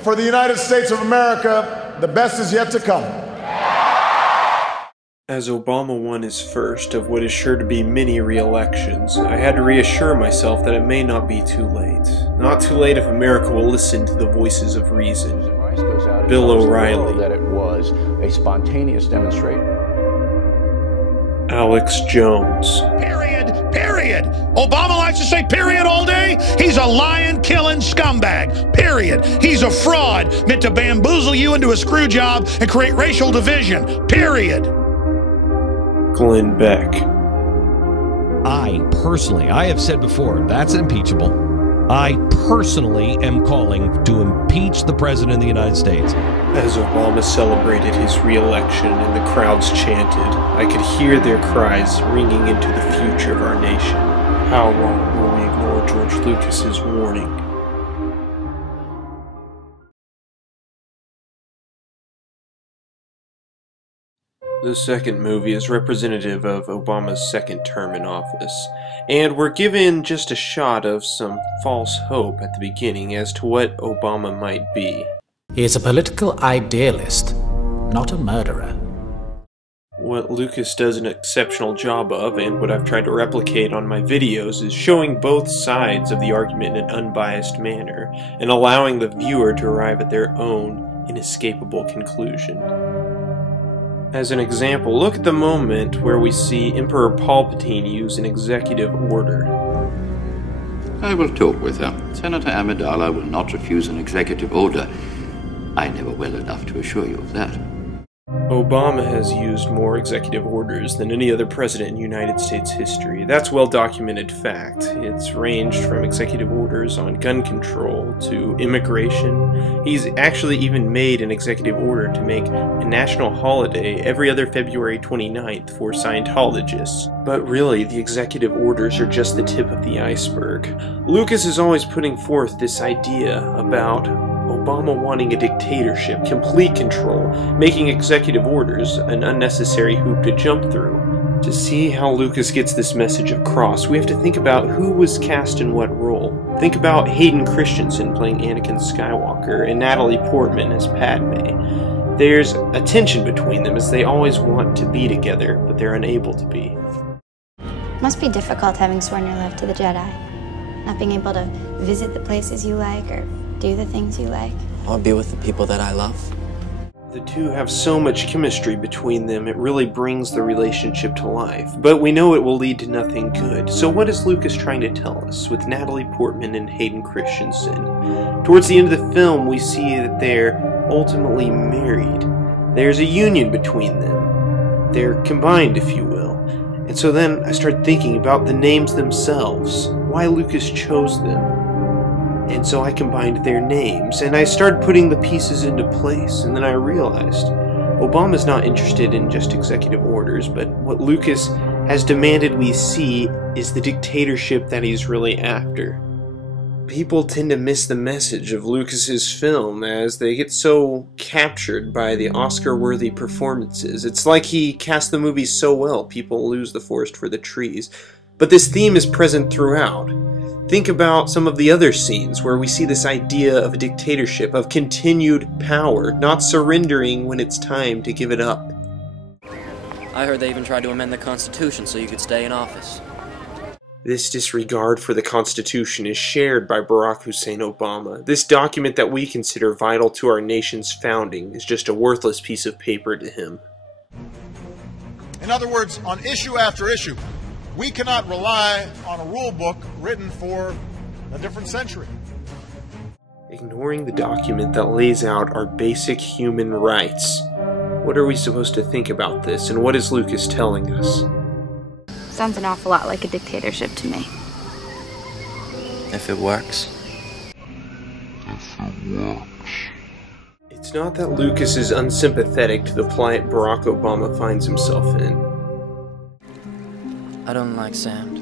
But for the United States of America, the best is yet to come. As Obama won his first of what is sure to be many re-elections, I had to reassure myself that it may not be too late. Not too late if America will listen to the voices of reason. Bill O'Reilly. That it was a spontaneous demonstration. Alex Jones. Period. Obama likes to say period all day. He's a lion-killing scumbag. Period. He's a fraud meant to bamboozle you into a screw job and create racial division. Period. Glenn Beck. I have said before, that's impeachable. I personally am calling to impeach the President of the United States. As Obama celebrated his re-election and the crowds chanted, I could hear their cries ringing into the future of our nation. How long will we ignore George Lucas's warning? The second movie is representative of Obama's second term in office, and we're given just a shot of some false hope at the beginning as to what Obama might be. He is a political idealist, not a murderer. What Lucas does an exceptional job of, and what I've tried to replicate on my videos, is showing both sides of the argument in an unbiased manner, and allowing the viewer to arrive at their own inescapable conclusion. As an example, look at the moment where we see Emperor Palpatine use an executive order. I will talk with her. Senator Amidala will not refuse an executive order. I never well enough to assure you of that. Obama has used more executive orders than any other president in United States history. That's well-documented fact. It's ranged from executive orders on gun control to immigration. He's actually even made an executive order to make a national holiday every other February 29th for Scientologists. But really, the executive orders are just the tip of the iceberg. Lucas is always putting forth this idea about Obama wanting a dictatorship, complete control, making executive orders an unnecessary hoop to jump through. To see how Lucas gets this message across, we have to think about who was cast in what role. Think about Hayden Christensen playing Anakin Skywalker and Natalie Portman as Padme. There's a tension between them as they always want to be together, but they're unable to be. Must be difficult having sworn your love to the Jedi. Not being able to visit the places you like or do the things you like. Or be with the people that I love. The two have so much chemistry between them, it really brings the relationship to life. But we know it will lead to nothing good. So what is Lucas trying to tell us with Natalie Portman and Hayden Christensen? Towards the end of the film, we see that they're ultimately married. There's a union between them. They're combined, if you will. And so then I started thinking about the names themselves, why Lucas chose them. And so I combined their names, and I started putting the pieces into place, and then I realized Obama's not interested in just executive orders, but what Lucas has demanded we see is the dictatorship that he's really after. People tend to miss the message of Lucas's film as they get so captured by the Oscar-worthy performances. It's like he cast the movie so well, people lose the forest for the trees. But this theme is present throughout. Think about some of the other scenes where we see this idea of a dictatorship, of continued power, not surrendering when it's time to give it up. I heard they even tried to amend the Constitution so you could stay in office. This disregard for the Constitution is shared by Barack Hussein Obama. This document that we consider vital to our nation's founding is just a worthless piece of paper to him. In other words, on issue after issue, we cannot rely on a rule book written for a different century. Ignoring the document that lays out our basic human rights. What are we supposed to think about this, and what is Lucas telling us? Sounds an awful lot like a dictatorship to me. If it works. It's not that Lucas is unsympathetic to the plight Barack Obama finds himself in. I don't like sand.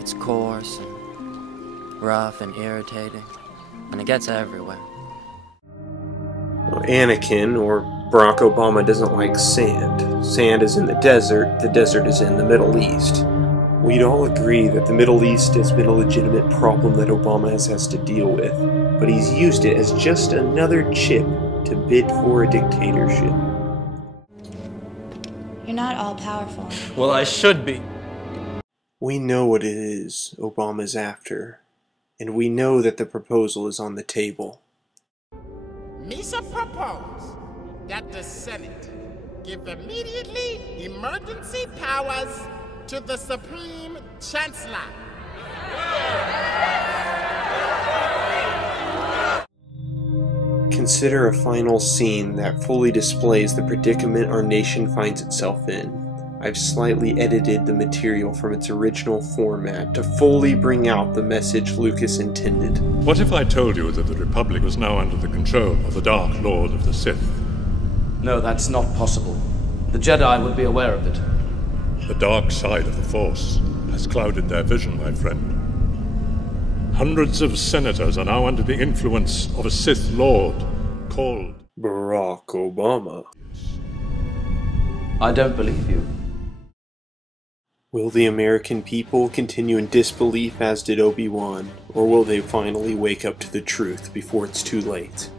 It's coarse and rough and irritating, and it gets everywhere. Well, Anakin, or Barack Obama, doesn't like sand. Sand is in the desert is in the Middle East. We'd all agree that the Middle East has been a legitimate problem that Obama has to deal with. but he's used it as just another chip to bid for a dictatorship. You're not all powerful. Well, I should be. We know what it is Obama's after, and we know that the proposal is on the table. Misa propose that the Senate give immediately emergency powers to the Supreme Chancellor. Consider a final scene that fully displays the predicament our nation finds itself in. I've slightly edited the material from its original format to fully bring out the message Lucas intended. What if I told you that the Republic was now under the control of the Dark Lord of the Sith? No, that's not possible. The Jedi would be aware of it. The dark side of the Force has clouded their vision, my friend. Hundreds of senators are now under the influence of a Sith Lord called Barack Obama. I don't believe you. Will the American people continue in disbelief as did Obi-Wan, or will they finally wake up to the truth before it's too late?